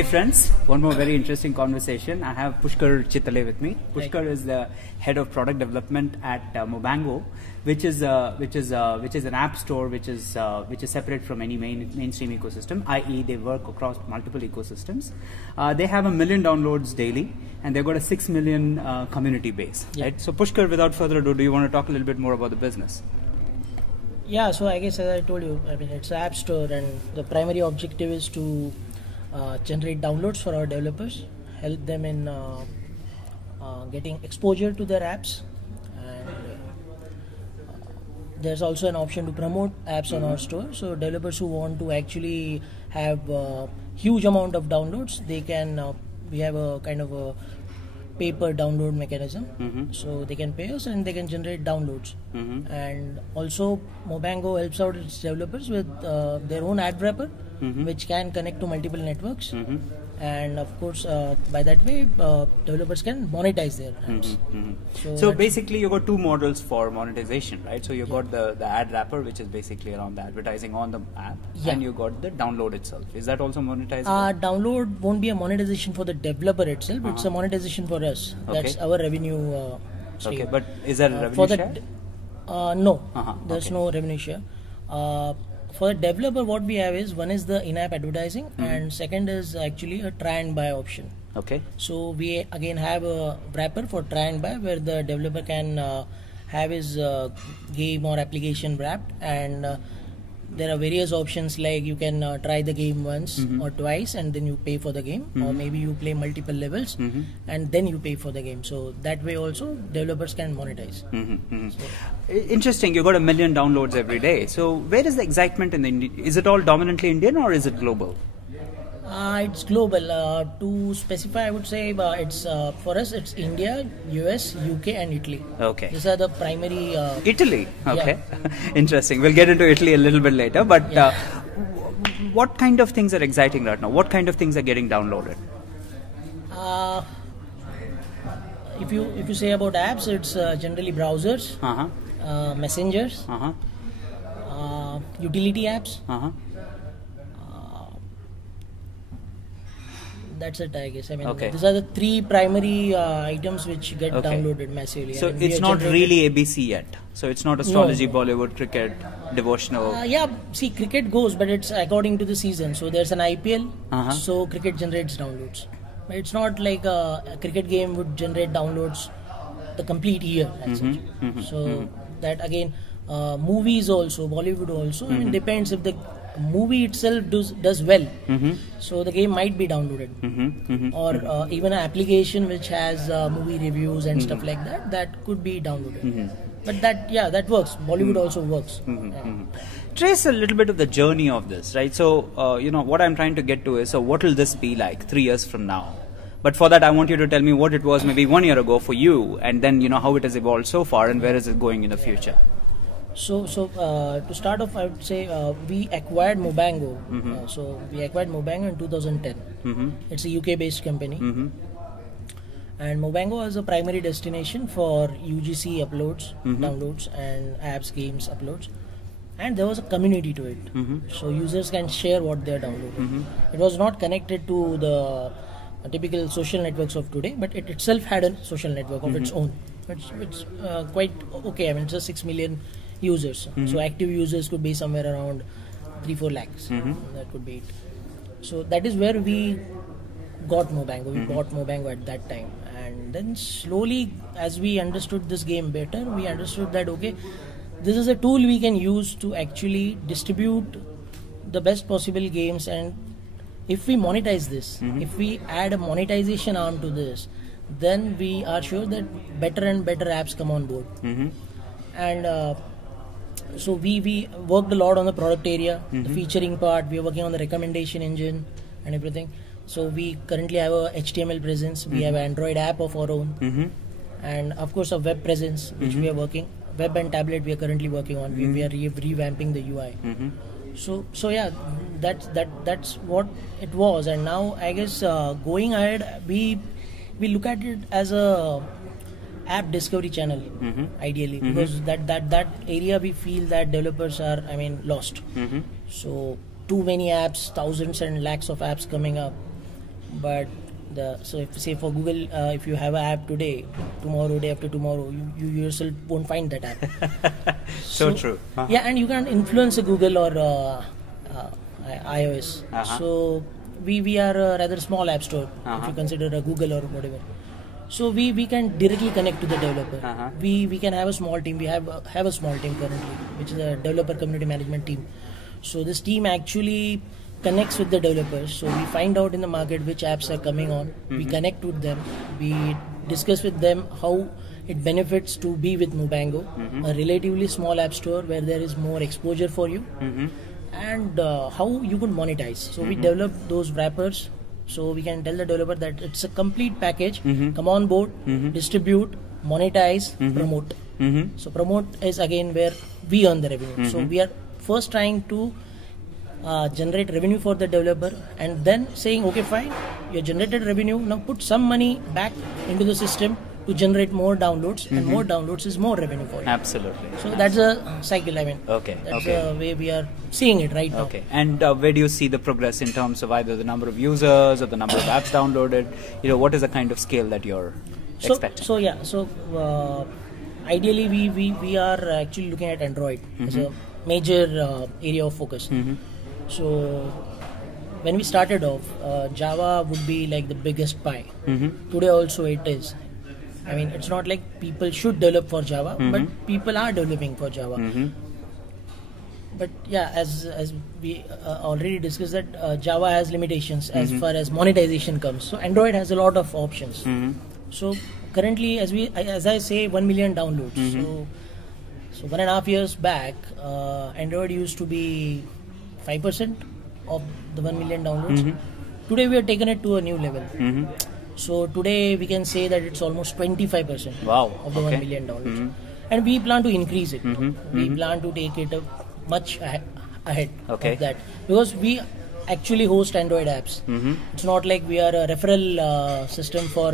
Hey friends, one more very interesting conversation. I have Pushkar Chitale with me. Pushkar is the head of product development at Mobango, which is an app store which is separate from any mainstream ecosystem, i.e. they work across multiple ecosystems. They have 1 million downloads daily, and they've got a 6 million community base. Yeah. Right? So Pushkar, without further ado, do you want to talk a little bit more about the business? Yeah, so I guess as I told you, I mean it's an app store, and the primary objective is to generate downloads for our developers, help them in getting exposure to their apps, and there's also an option to promote apps on our store. So developers who want to actually have a huge amount of downloads, they can. We have a kind of a pay-per download mechanism, so they can pay us and they can generate downloads. And also Mobango helps out its developers with their own ad wrapper, which can connect to multiple networks, and of course by that way developers can monetize their apps. So basically you got two models for monetization, right? So you got the ad wrapper, which is basically around the advertising on the app, and you got the download itself. Is that also monetized? Download won't be a monetization for the developer itself, it's a monetization for us. That's our revenue stream. Okay, but is there a revenue share? No, there's no revenue share. For the developer, what we have is, one is the in-app advertising, and second is actually a try and buy option. Okay. So we again have a wrapper for try and buy, where the developer can have his game or application wrapped, and there are various options, like you can try the game once or twice and then you pay for the game, or maybe you play multiple levels and then you pay for the game. So that way also developers can monetize. So. Interesting, you got 1 million downloads every day. So where is the excitement in the is it all dominantly Indian or is it global? It's global. To specify, I would say it's for us it's India, US, UK and Italy. Okay. These are the primary... Italy? Okay. Interesting. We'll get into Italy a little bit later. But what kind of things are exciting right now? What kind of things are getting downloaded? If you say about apps, it's generally browsers, messengers, utility apps. That's it, I guess. I mean, these are the three primary items which get downloaded massively. So it's not really ABC yet. So it's not astrology, Bollywood, cricket, devotional. Yeah, see, cricket goes, but it's according to the season. So there's an IPL, so cricket generates downloads. But it's not like a cricket game would generate downloads the complete year. So that again, movies also, Bollywood also. I mean, depends if the movie itself does well, so the game might be downloaded, or even an application which has movie reviews and stuff like that could be downloaded. But that works. Bollywood also works. Trace a little bit of the journey of this, right? So what I'm trying to get to is, so what will this be like 3 years from now? But for that, I want you to tell me what it was maybe 1 year ago for you, and then how it has evolved so far, and where is it going in the future. So to start off, I would say we acquired Mobango. So we acquired Mobango in 2010. It's a UK-based company, and Mobango is a primary destination for UGC uploads, downloads, and apps, games uploads. And there was a community to it, so users can share what they are downloading. It was not connected to the typical social networks of today, but it itself had a social network of its own, which quite okay. I mean, it's just 6 million users. So active users could be somewhere around 3-4 lakhs. That could be it. So that is where we got Mobango. We bought Mobango at that time, and then slowly, as we understood this game better, we understood that this is a tool we can use to actually distribute the best possible games, and if we monetize this, if we add a monetization arm to this, then we are sure that better and better apps come on board. And so we worked a lot on the product area, the featuring part. We are working on the recommendation engine and everything. So we currently have a HTML presence. We have an Android app of our own, and of course a web presence which we are working. Web and tablet we are currently working on. We are revamping the UI. So yeah, that's what it was. And now I guess going ahead, we look at it as a app discovery channel, ideally, because that area we feel that developers are lost. So too many apps, thousands and lakhs of apps coming up, But so if say for Google, if you have an app today, tomorrow, day after tomorrow, you yourself won't find that app. So true. Yeah, and you can't influence a Google or iOS. So we are a rather small app store if you consider a Google or whatever. So we can directly connect to the developer. We can have a small team. We have a small team currently, which is a developer community management team. So this team actually connects with the developers. So we find out in the market which apps are coming on. We connect with them. We discuss with them how it benefits to be with Mobango, a relatively small app store where there is more exposure for you, and how you could monetize. So we develop those wrappers. So we can tell the developer that it's a complete package. Come on board, distribute, monetize, promote. So promote is again where we earn the revenue. So we are first trying to generate revenue for the developer, and then saying, okay, fine, you generated revenue, now put some money back into the system to generate more downloads, and more downloads is more revenue for you. Absolutely. So that's a cycle. I mean, that's the way we are seeing it right now. Okay. And where do you see the progress in terms of either the number of users or the number of apps downloaded? What is the kind of scale that you're expecting? So ideally we are actually looking at Android as a major area of focus. So when we started off, Java would be like the biggest pie. Today also it is. I mean, it's not like people should develop for Java, but people are developing for Java. But yeah, as we already discussed that Java has limitations as far as monetization comes. So Android has a lot of options. So currently, as I say, 1 million downloads. So 1.5 years back, Android used to be 5% of the 1 million downloads. Today we have taken it to a new level. So today we can say that it's almost 25% of the 1 million downloads. And we plan to increase it. We plan to take it much ahead of that, because we actually host Android apps. It's not like we are a referral system for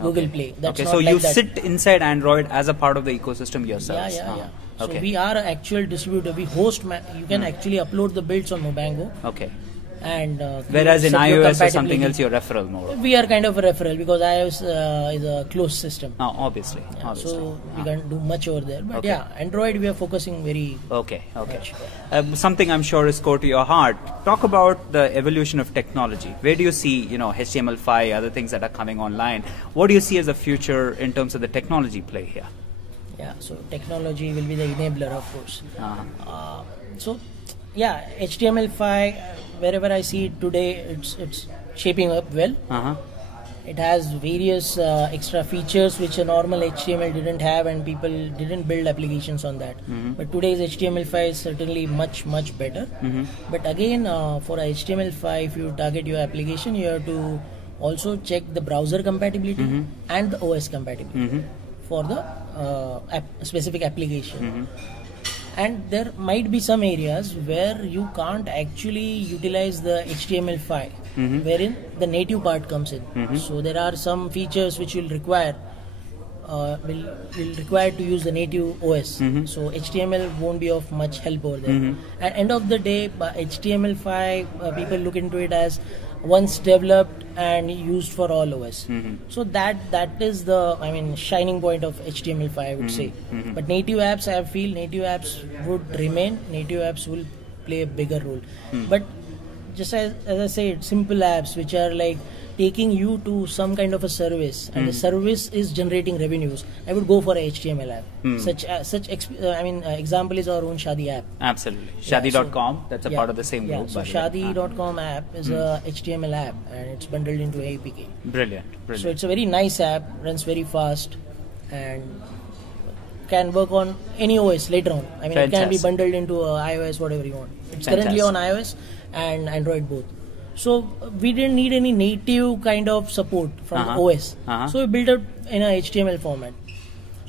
Google Play. That's not so like you that. sit inside Android as a part of the ecosystem yourselves. Yeah. So we are an actual distributor. We host. You can actually upload the builds on Mobango. And whereas in iOS or something else, you're referral mode. We are kind of a referral because iOS is a closed system. Obviously. So we can't do much over there. But Android we are focusing very much. Something I'm sure is core to your heart. Talk about the evolution of technology. Where do you see, HTML5, other things that are coming online? What do you see as the future in terms of the technology play here? Yeah, so technology will be the enabler, of course. HTML5, wherever I see it today, it's shaping up well. It has various extra features which a normal HTML didn't have, and people didn't build applications on that. But today's HTML5 is certainly much better. But again, for HTML5, if you target your application, you have to also check the browser compatibility and the OS compatibility for the specific application. And there might be some areas where you can't actually utilize the HTML5, wherein the native part comes in. So there are some features which will require to use the native OS. So HTML won't be of much help over there. At end of the day, HTML5 people look into it as once developed and used for all OS. So that is the shining point of HTML5, I would say. But native apps, I feel native apps would remain. Native apps will play a bigger role. But just as I said, simple apps which are like taking you to some kind of a service, and the service is generating revenues, I would go for a HTML app. Example is our own Shadi app. Absolutely. Shadi.com, that's a part of the same group. So Shadi.com app is a HTML app, and it's bundled into APK. Brilliant. So it's a very nice app, runs very fast, and can work on any OS later on. It can be bundled into iOS, whatever you want. It's currently on iOS and Android both. So we didn't need any native kind of support from OS. So we built it in a HTML format.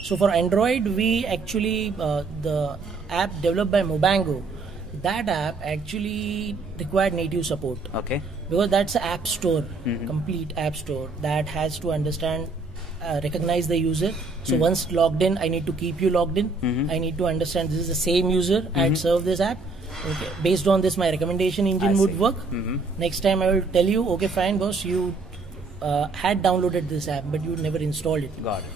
So for Android, we actually, the app developed by Mobango, that app actually required native support. Because that's an app store, complete app store that has to understand, recognize the user. So once logged in, I need to keep you logged in. I need to understand this is the same user. I'd serve this app. Okay, based on this, my recommendation engine would work. Next time I will tell you, okay, fine, boss, you had downloaded this app, but you never installed it. Got it.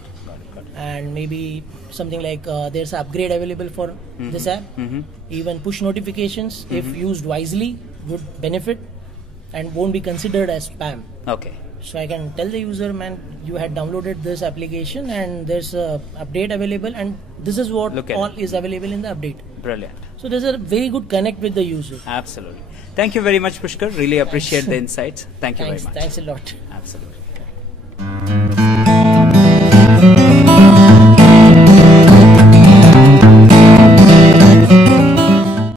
And maybe something like there's an upgrade available for this app. Even push notifications, if used wisely, would benefit and won't be considered as spam. Okay. So I can tell the user, man, you had downloaded this application and there's a update available, and this is what all is available in the update. Brilliant. So there's a very good connect with the user. Absolutely. Thank you very much, Pushkar. Really appreciate the insights. Thank you very much. Thanks a lot. Absolutely.